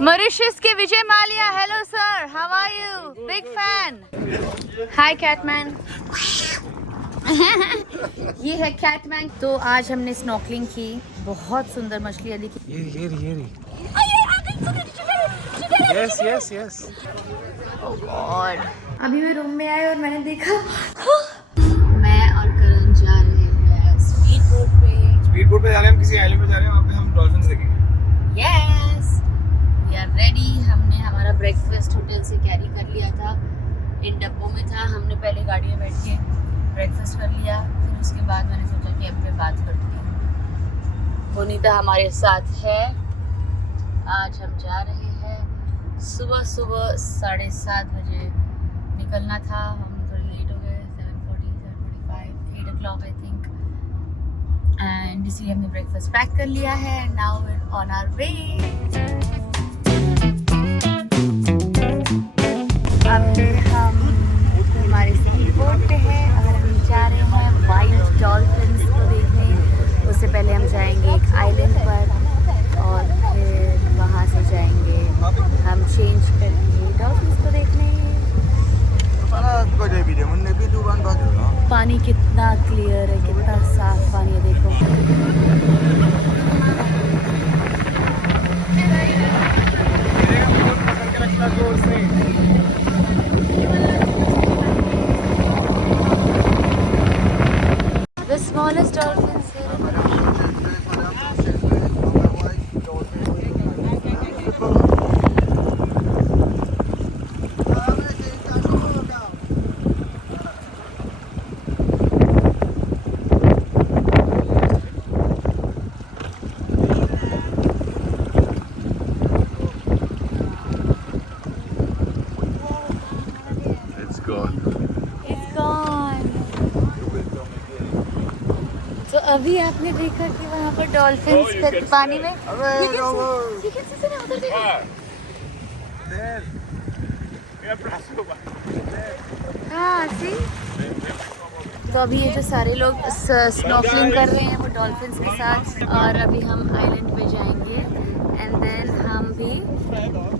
Mauritius के Vijay Mallya, hello sir, how are you? Big fan. Hi Catman. ये है कैटमैन। तो आज हमने स्नॉर्कलिंग की, बहुत सुंदर मछलियाँ दिखी। ये यस यस यस। ओह गॉड। अभी मैं रूम में आई और मैंने देखा मैं और करण जा रहे हैं स्पीड बोट पे। स्पीड बोट पे जा रहे हैं हम, किसी आइलैंड पे जा रहे हैं, वहाँ पे हम डॉल्फिन्स देखेंगे। Yes, we are ready. हमने हमारा ब्रेकफास्ट होटल से कैरी कर लिया था, इन डब्बों में था। हमने पहले गाड़ी में बैठ के ब्रेकफास्ट कर लिया, फिर उसके बाद मैंने सोचा कि अब मैं बात करती हूँ। बोनीता हमारे साथ है। आज हम जा रहे हैं, सुबह 7:30 बजे निकलना था। हम थोड़ा लेट हो गए, 7:40, 7:45, 8 o'clock आई थिंक। एंड इसलिए हमने ब्रेकफास्ट पैक कर लिया है। Now we are on our way. अभी हम हमारे स्पीड बोट पे हैं और हम जा रहे हैं वाइल्ड डॉल्फिन्स को देखने। उससे पहले हम जाएंगे एक आइलैंड पर और फिर वहाँ से जाएंगे हम चेंज करके डॉल्फिन्स को देखने। पानी कितना क्लियर है, कितना साफ पानी है, देखो। The smallest dolphins here. तो अभी आपने देखा कि वहाँ पर डॉल्फिन्स पानी में हाँ सी। तो अभी ये जो सारे लोग स्नॉर्कलिंग कर रहे हैं वो डॉल्फिन्स के साथ, और अभी हम आइलैंड पे जाएंगे एंड देन हम भी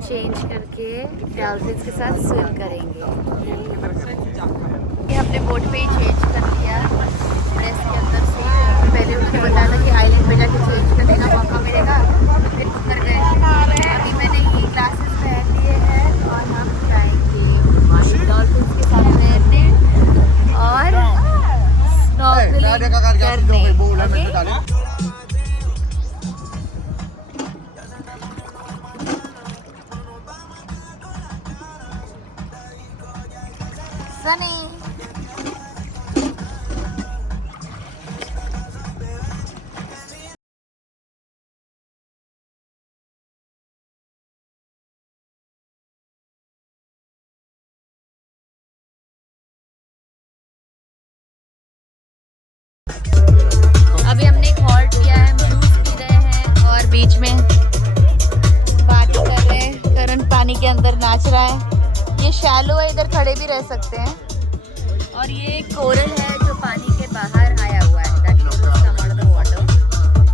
चेंज करके डॉल्फिन्स के साथ स्विम करेंगे। ये हमने बोट पे ही चेंज कर लिया ड्रेस के अंदर से। पहले उनको बताया था कि आइलैंड पे जाके चेंज करने का मौका मिलेगा, फिर कर गए। अभी मैंने ये ग्लासेस पहन लिए हैं और हम जाएंगे डॉल्फिन्स के साथ तैरने और स्नॉर्कलिंग करने। सनी अभी हमने एक हॉल्ट किया है, हम जूस पी रहे हैं और बीच में पार्टी कर रहे हैं। करण पानी के अंदर नाच रहा है। ये शैलो है, इधर खड़े भी रह सकते हैं। और ये कोरल है जो पानी के बाहर आया हुआ है, that is come out of the water।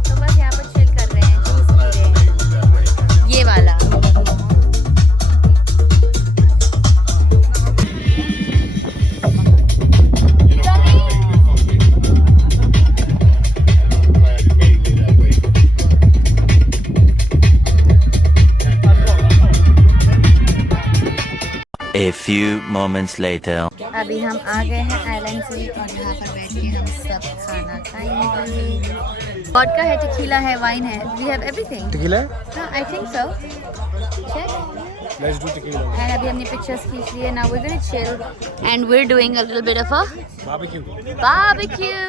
तो बस यहाँ पर चिल कर रहे हैं, जूस पी रहे हैं, ये वाला। A few moments later. अभी हम आ गए हैं आइलैंड से और यहाँ पर बैठ के हम सब खाना खाएंगे। वोडका है, टेकीला है, वाइन है, we have everything. टेकीला? हाँ, I think so. Check. Let's do tequila. And अभी हमने pictures खींच लिए. Now we're gonna chill and we're doing a little bit of a Barbecue. barbecue.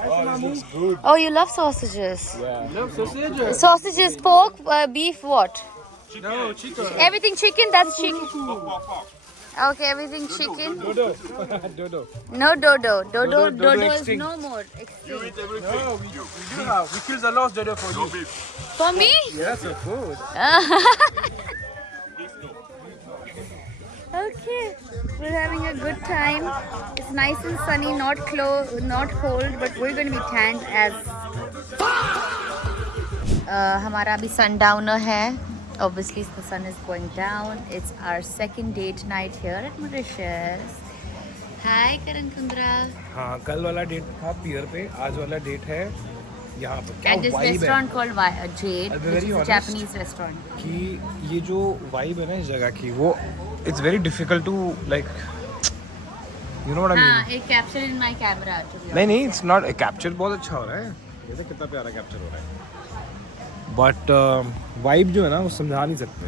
Oh, this looks good. Oh, you love sausages. Yeah. Love sausages. Sausages, pork, beef, what? No, chicken. Everything chicken. That's chicken. Okay, everything chicken. Dodo. Dodo. No dodo. Dodo Dodo is extinct. no more. Extinct. No, we do have. We kill the last dodo for you. For me? Yes, of course. Okay, we're having a good time. It's nice and sunny, not cold, but we're going to be tanned as हमारा अभी sundowner है. Obviously the sun is going down. It's our second date night here at Mauritius. Hi Karan Kundra. हाँ, कल वाला date था पियर पे, आज वाला डेट है यहाँ पर. क्या At this वाइब है restaurant called Jade, I'll be which very is a honest. Japanese restaurant. कि ये जो वाइब है ना इस जगह की, वो it's very difficult to like, you know what I हाँ, मीन. एक capture in my camera. to be नहीं, honest. इट्स नॉट, कैप्चर बहुत अच्छा हो रहा है. देखो कितना प्यारा कैप्चर हो रहा है. बट वाइब जो है ना वो समझा नहीं सकते.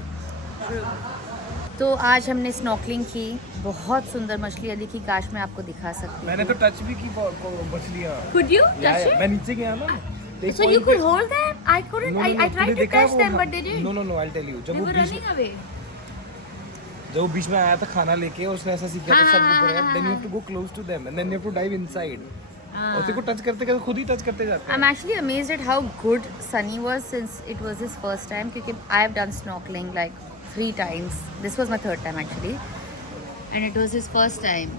तो आज हमने स्नॉकलिंग की. बहुत सुंदर मछलियाँ दिखी. काश मैं आपको दिखा सकती. मैंने तो टच भी की मछलियाँ. Could you touch it? मैं नीचे गया ना. So you could hold them? I couldn't. I tried to touch them, but they didn't. No, I'll tell you. They were running away. जब वो बीच में आया था खाना लेके, उसने ऐसा सीखा था सब ऊपर है. Then you have to go close to them and then you have to dive inside. और तेरे को टच करते करते खुद ही टच करते जाते हैं. I'm actually amazed at how good Sunny was since it was his first time. क्योंकि I have done snorkeling like 3 times. This was my 3rd time actually, and it was his first time.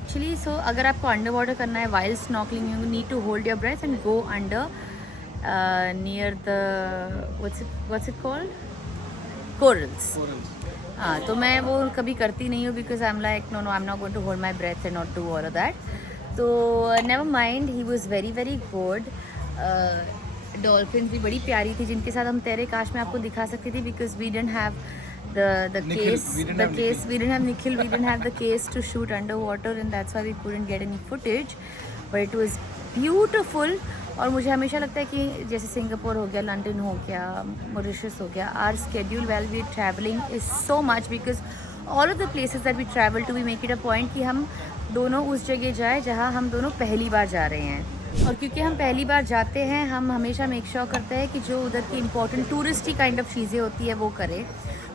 Actually, so अगर आपको underwater करना है while snorkeling, you need to hold your breath and go under near the what's it called? Corals. हाँ, तो मैं वो कभी करती नहीं हूँ because I'm like no I'm not going to hold my breath and not do all of that. तो never mind, he was very very good. Dolphins भी बड़ी प्यारी थी जिनके साथ हम तैरे. काश मैं आपको दिखा सकती थी because we didn't have the case. We didn't have Nikhil. We didn't have the case to shoot underwater and that's why we couldn't get any footage. But it was beautiful. और मुझे हमेशा लगता है कि जैसे सिंगापुर हो गया, London हो गया, मॉरिशस हो गया, our schedule while we are traveling is so much because all of the places that we travel to we make it a point कि हम दोनों उस जगह जाए जहाँ हम दोनों पहली बार जा रहे हैं. और क्योंकि हम पहली बार जाते हैं, हम हमेशा मेक श्योर करते हैं कि जो उधर की इंपॉर्टेंट टूरिस्टी काइंड ऑफ चीज़ें होती है वो करें.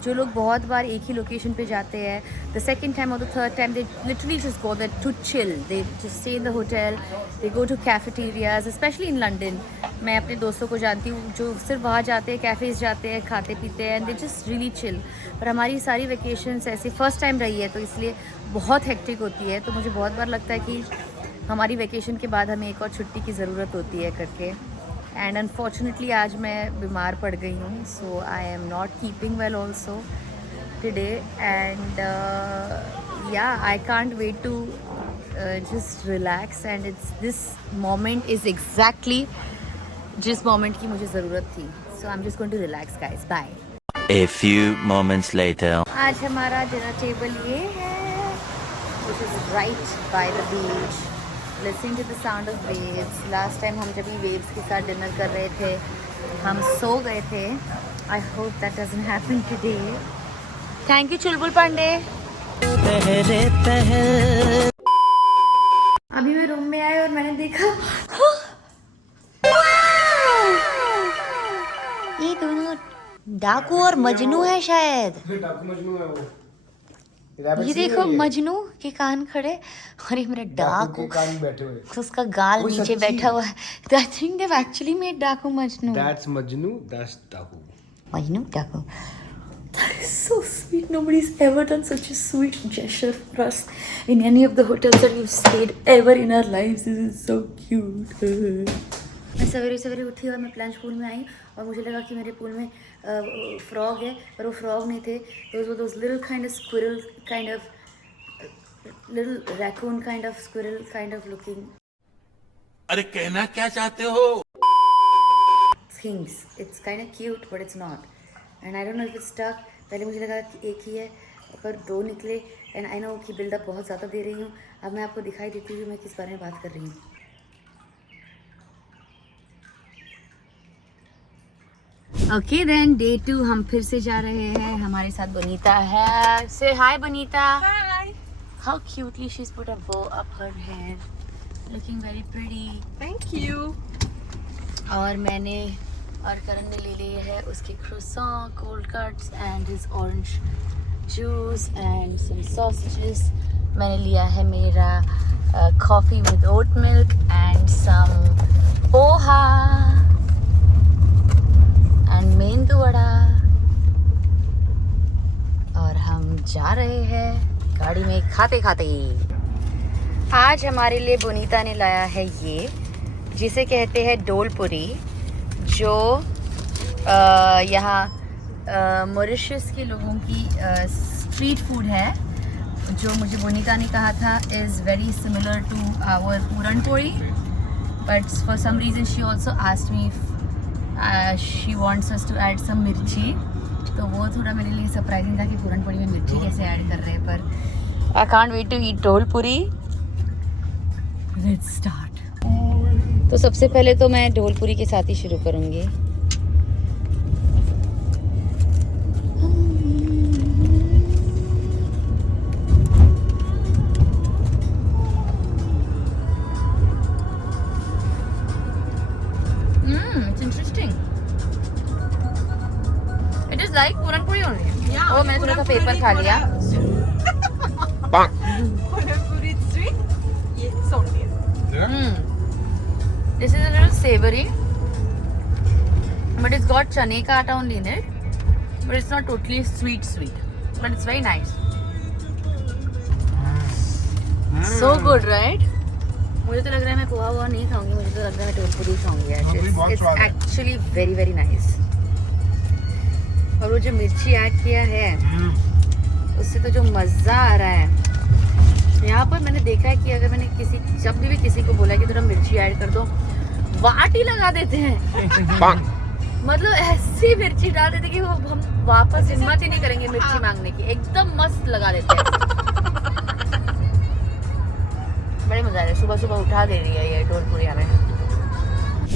जो लोग बहुत बार एक ही लोकेशन पे जाते हैं, द सेकेंड टाइम और the third time they literally just go there to chill. They just stay in the hotel, they go to cafeterias, specially in London. मैं अपने दोस्तों को जानती हूँ जो सिर्फ वहाँ जाते हैं, कैफ़ेज़ जाते हैं, खाते पीते हैं and they just really chill. पर हमारी सारी वेकेशंस ऐसी फर्स्ट टाइम रही है तो इसलिए बहुत हेक्टिक होती है. तो मुझे बहुत बार लगता है कि हमारी वेकेशन के बाद हमें एक और छुट्टी की ज़रूरत होती है करके. एंड अनफॉर्चुनेटली आज मैं बीमार पड़ गई हूँ. So I am not keeping well also today and yeah I can't wait to just relax. And it's this moment is exactly जिस मोमेंट की मुझे ज़रूरत थी. So I am just going to relax guys. Bye. A few moments later. आज हमारा dinner table ये है, which is right by the beach. Listening to the sound of waves. Last time हम जब भी waves के साथ डिनर कर रहे थे हम सो गए थे. I hope that doesn't happen today. Thank you चुलबुल पांडे. अभी मैं रूम में आई और मैंने देखा ये दोनों डाकू और मजनू है शायद. डाकू मजनू है वो. ये देखो मजनू के कान खड़े और ये मेरा डाकू कान बैठे हुए. तो उसका गाल नीचे बैठा हुआ है. तो I think they actually made डाकू Majnu. That's Majnu, that's Daku. Majnu डाकू. That is so sweet. Nobody's ever done such a sweet gesture for us in any of the hotels that we've stayed ever in our lives. This is so cute. मैं सवेरे सवेरे उठी और मैं plunge pool में आई और मुझे लगा कि मेरे पूल में फ्रॉग है पर वो फ्रॉग नहीं थे. those little kind of squirrel kind of little raccoon kind of squirrel kind of looking. अरे कहना क्या चाहते हो? Things. It's kind of cute but it's not. And I don't know if it's stuck. पहले मुझे लगा कि एक ही है पर 2 निकले. And I know कि बिल्डअप बहुत ज़्यादा दे रही हूँ. अब मैं आपको दिखाई देती हूँ मैं किस बारे में बात कर रही हूँ. ओके देन डे 2 हम फिर से जा रहे हैं. हमारे साथ बनीता है. Say hi Banita. Hi. How cutely she is put a bow up her hair. Looking very pretty. Thank you. और मैंने और करण ने ले लिए है उसके croissant, cold cuts and his orange juice and some sausages. मैंने लिया है मेरा coffee with oat milk and some poha and मेंदू वड़ा. और हम जा रहे हैं गाड़ी में खाते खाते. आज हमारे लिए बोनीता ने लाया है ये जिसे कहते हैं डोलपुरी, जो यहाँ मॉरिशस के लोगों की स्ट्रीट फूड है जो मुझे मोनिका ने कहा था is very similar to our puran poli, but for some reason she also asked me she wants us to add some mirchi, तो वो थोड़ा मेरे लिए सरप्राइजिंग था कि पूरन पोड़ी में मिर्ची कैसे ऐड कर रहे हैं। पर I can't wait to eat dholpuri. Let's start. तो सबसे पहले तो मैं ढोलपुरी के साथ ही शुरू करूँगी। It's interesting. It is like Puran Podi only. Yeah. और मैंने थोड़ा सा पेपर खा लिया। This is a little savory, but it's got chane ka atta only in it. But it's not totally sweet, but it's very nice. So good, right? मुझे तो लग रहा है मैं पोहा हुआ नहीं खाऊंगी, मुझे तो लग रहा है मैं ढोलपुरी खाऊंगी। It's actually very very nice. और वो जो मिर्ची ऐड किया है उससे तो जो मज़ा आ रहा है। यहाँ पर मैंने देखा है कि अगर मैंने जब भी किसी को बोला कि थोड़ा मिर्ची ऐड कर दो, वाट ही लगा देते हैं। मतलब ऐसी मिर्ची डाल देते कि वो हम वापस हिम्मत ही नहीं करेंगे मिर्ची मांगने की, एकदम मस्त लगा देते हैं। बड़े मजा आ रहा है, सुबह सुबह उठा दे रही है ये ढोलपुरी हमें।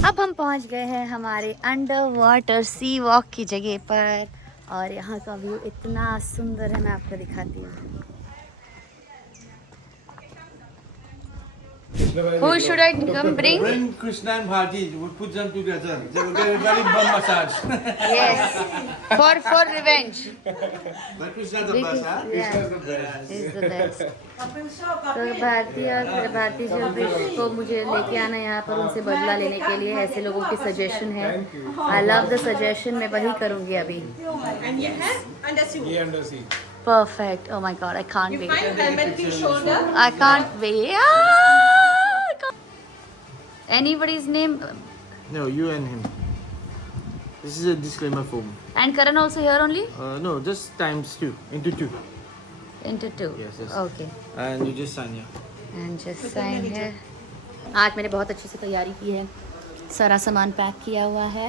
अब हम पहुंच गए हैं हमारे अंडर वाटर सी वॉक की जगह पर, और यहाँ का व्यू इतना सुंदर है, मैं आपको दिखाती हूँ। Who should I come bring? Bring Krishna and Bharti. We'll put them together. They will get a very bum massage. Yes, for revenge. But Krishna the best, huh? Yeah, is the best. तो भारती जो को मुझे लेके आना यहाँ पर उनसे बदला लेने के लिए, ऐसे लोगों की सजेशन है। I love the suggestion, मैं वही करूँगी अभी। And your hand under sea. ये under sea Perfect. Oh my God, I can't You wait. find helmet to shoulder. I can't wait. I can't. Anybody's name? No, you and him. This is a disclaimer form. And Karan also here only? No, just times 2, into 2. Into 2. Yes, yes. Okay. And you just sign here. And just sign here. आज मैंने बहुत अच्छे से तैयारी की है, सारा सामान पैक किया हुआ है,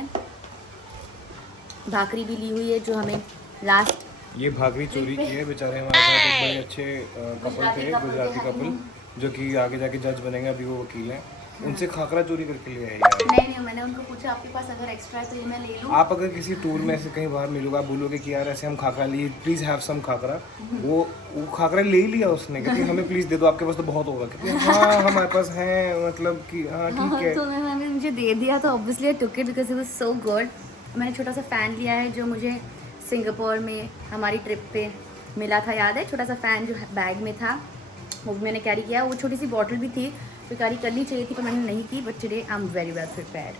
भाकरी भी ली हुई है जो हमें लास्ट। ये भाकरी चोरी की है बेचारे हमारे साथ, एक बड़े अच्छे कपल थे, गुजराती कपल, जो कि आगे जाके जज बनेंगे, अभी वो वकील हैं। उनसे खाकरा चोरी करके लिए है यार। नहीं, मैंने उनको पूछा आपके पास अगर एक्स्ट्रा है तो ये मैं ले लूँ। आप अगर किसी टूर में ऐसे कहीं बाहर मिलोगे, आप बोलोगे कि यार ऐसे हम खाकरा लिए, प्लीज़ हैव सम खाकरा, वो खाकरा ले ही लिया उसने, कहती हमें प्लीज़ दे दो, आपके पास तो बहुत होगा। कहती हाँ हमारे पास है, मतलब कि हाँ ठीक है। तो मैंने मुझे दे दिया, तो obviously I took it because it was so good. मैंने छोटा सा फ़ैन लिया है जो मुझे सिंगापुर में हमारी ट्रिप पे मिला था, याद है? छोटा सा फ़ैन जो बैग में था, वो भी मैंने कैरी किया। वो छोटी सी बॉटल भी थी तो कैरी करनी चाहिए थी, पर मैंने नहीं की। But today I am very well prepared.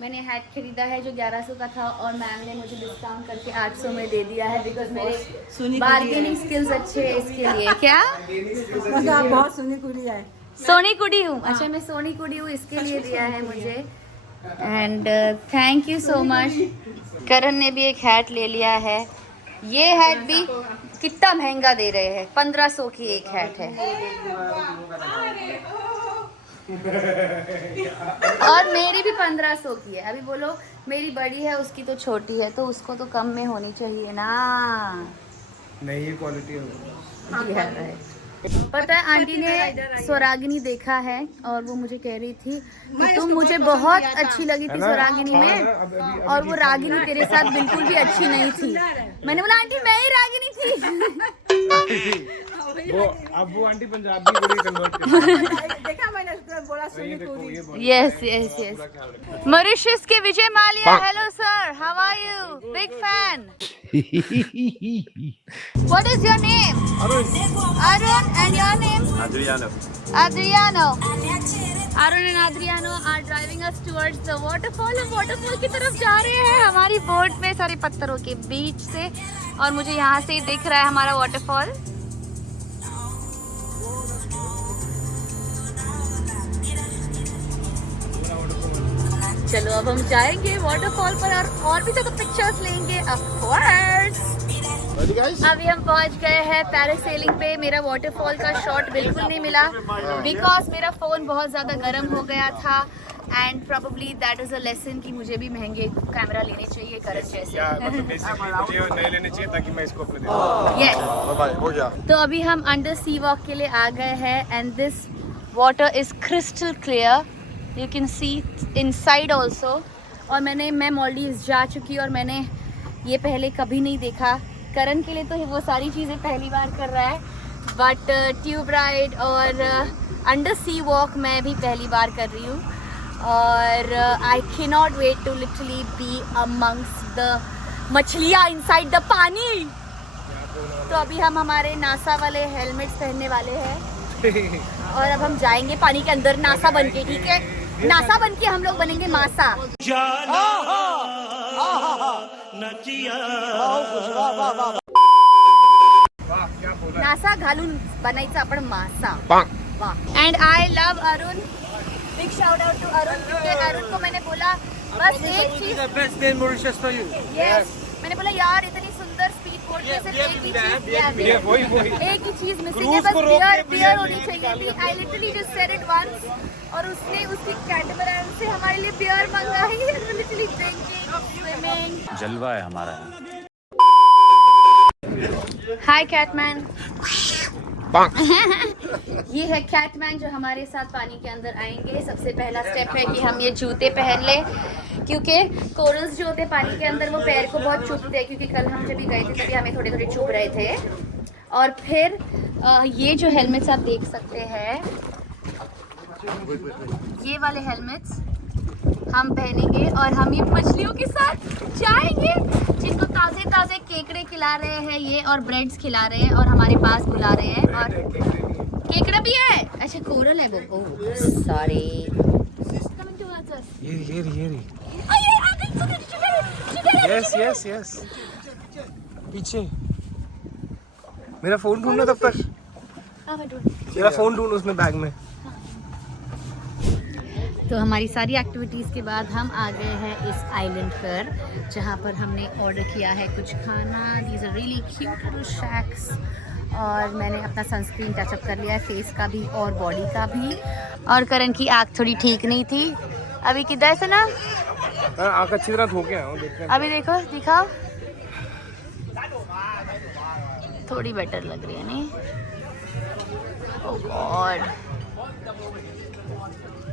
मैंने हैट खरीदा है जो 1100 का था, और मैम ने मुझे डिस्काउंट करके 800 में दे दिया है, बिकॉज मेरे बार्गेनिंग स्किल्स अच्छे हैं इसके लिए। क्या आप बहुत सोनी कुड़ी है। सोनी कुड़ी हूँ? अच्छा, मैं सोनी कुड़ी हूँ, इसके लिए दिया है मुझे। And thank you so much. Karan ने भी एक हैट ले लिया है। ये हैट भी कितना महंगा दे रहे हैं, 1500 की एक हैट है। और मेरी भी 1500 की है। अभी बोलो मेरी बड़ी है, उसकी तो छोटी है, तो उसको तो कम में होनी चाहिए ना। नहीं, ये क्वालिटी है। ये है। पता है, आंटी ने स्वरागिनी देखा है और वो मुझे कह रही थी कि तुम मुझे बहुत अच्छी लगी थी स्वरागिनी में, और वो रागिनी तेरे साथ बिल्कुल भी अच्छी नहीं थी। मैंने बोला आंटी मैं ही रागिनी थी। वो अब वो आंटी पंजाबी को भी कन्वर्ट कर देखा मैंने उसको बोला सोनी कुड़ी। Yes yes yes. मॉरिशस के Vijay Mallya, hello sir, how are you? Big fan. What is your name? Arun, and your name? Adriano. Arun and Adriano are driving us towards the waterfall। हम waterfall की तरफ जा रहे हैं हमारी बोट में, सारे पत्थरों के बीच से, और मुझे यहाँ से दिख रहा है हमारा वाटरफॉल। चलो अब हम जाएंगे वाटरफॉल पर और भी ज्यादा पिक्चर्स लेंगे ऑफ कोर्स। Ready, guys? अभी हम पहुंच गए हैं पैरासेलिंग पे। मेरा वाटरफॉल का शॉट बिल्कुल नहीं मिला बिकॉज मेरा फ़ोन बहुत ज़्यादा गर्म हो गया था and probably that is a lesson कि मुझे भी महंगे कैमरा लेने चाहिए करण जैसे। मतलब बेसिकली मुझे नए लेने चाहिए ताकि मैं इसको अपने दे दूं। Yes. Bye-bye. हो गया. तो अभी हम अंडर सी वॉक के लिए आ गए हैं and this water is crystal clear, you can see inside also. और मैं मालदीव्स जा चुकी और मैंने ये पहले कभी नहीं देखा। करण के लिए तो वो सारी चीज़ें पहली बार कर रहा है बट ट्यूब राइड और अंडर सी वॉक मैं भी पहली बार कर रही हूँ और I can not wait to literally be amongst the machhliyan inside the paani. तो अभी हम हमारे नासा वाले हेलमेट्स पहनने वाले हैं और अब हम जाएंगे पानी के अंदर नासा बन के, ठीक है? नासा बन के हम लोग बनेंगे मासा। नासा घालून बनायचं आपण मासा। And I love Arun, big shout out to Arun क्योंकि अरुण को मैंने बोला बस एक चीज, best day in Mauritius for you. Yes मैंने बोला यार इतनी सुंदर स्पीड बोट में सिर्फ एक ही चीज, एक ही चीज मिसिंग है, बस बियर होनी चाहिए थी। I literally just said it once और उसने उसकी कैटमरान से हमारे लिए बियर मंगाई। लिटरली ड्रिंकिंग, स्विमिंग, जलवा है हमारा। हाय कैटमैन। ये है कैटमैन जो हमारे साथ पानी के अंदर आएंगे। सबसे पहला स्टेप है कि हम ये जूते पहन लें क्योंकि कोरल्स जो होते हैं पानी के अंदर वो पैर को बहुत चुभते हैं, क्योंकि कल हम जब भी गए थे तभी हमें थोड़े थोड़े चुभ रहे थे। और फिर ये जो हेलमेट्स आप देख सकते हैं, ये वाले हेलमेट्स हम पहनेंगे और हम ये मछलियों के साथ जाएंगे जिनको ताज़े ताज़े केकड़े खिला रहे हैं ये और ब्रेड्स खिला रहे हैं और हमारे पास बुला रहे हैं। और केकड़ा भी है, अच्छा कोरल है वो, सॉरी। यस पीछे मेरा फोन ढूंढना तब तक, मेरा फोन ढूंढ उसमें बैग में। तो हमारी सारी एक्टिविटीज़ के बाद हम आ गए हैं इस आइलैंड पर जहाँ पर हमने ऑर्डर किया है कुछ खाना। These are really cute little shacks. और मैंने अपना सनस्क्रीन टचअप कर लिया है, फेस का भी और बॉडी का भी। और करण की आँख थोड़ी ठीक नहीं थी, अभी किधर से ना आँख अच्छी तरह धो के आओ, देखते हैं। अभी देखो दिखाओ, थोड़ी बेटर लग रही है नहीं? ओह गॉड।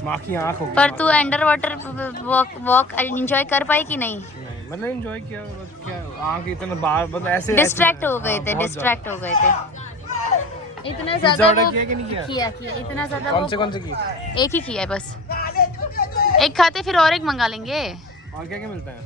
माँ की आँख हो गई। पर तू अंडर वाटर वॉक एंजॉय कर पाई कि नहीं? मतलब एंजॉय किया, बस क्या आँख इतना बार बस ऐसे डिस्ट्रैक्ट हो गए थे, डिस्ट्रैक्ट हो गए थे इतना ज्यादा। वो किया कि नहीं किया? किया इतना ज्यादा। कौन से किया? एक ही किया है बस, एक खाते फिर और एक मंगा लेंगे। और क्या क्या मिलता है?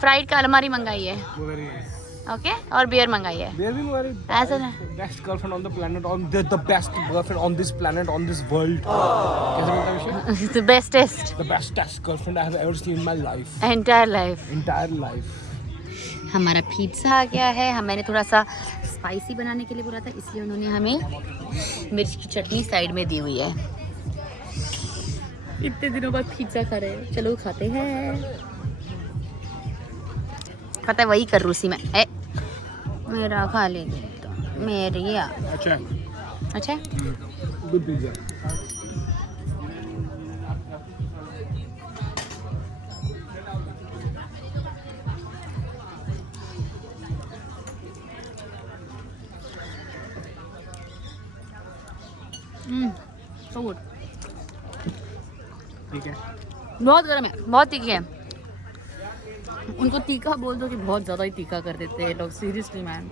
फ्राइड कालामारी मंगाई है, उधर ही है। ओके, और बियर मंगाई है। There भी हमारी ऐसा ना, best girlfriend on the planet, on the best girlfriend on this planet, on this world. कैसे मिलता है विषय? the bestest The bestest girlfriend I have ever seen in my life. entire life। Entire life. हमारा pizza आ गया है। मैंने थोड़ा सा स्पाइसी बनाने के लिए बोला था, इसलिए उन्होंने हमें मिर्च की चटनी साइड में दी हुई है। इतने दिनों बाद पिज़्ज़ा खा रहे हैं, चलो खाते हैं। पता है वही कर रूसी में ए, मेरा खा लीजिए तो मेरी अच्छा अच्छा। Good pizza. so good। ठीक है। बहुत गर्म है, बहुत तीखी है। उनको तीखा बोल दो कि बहुत ज़्यादा ही तीखा कर देते हैं लोग, सीरियसली मैन।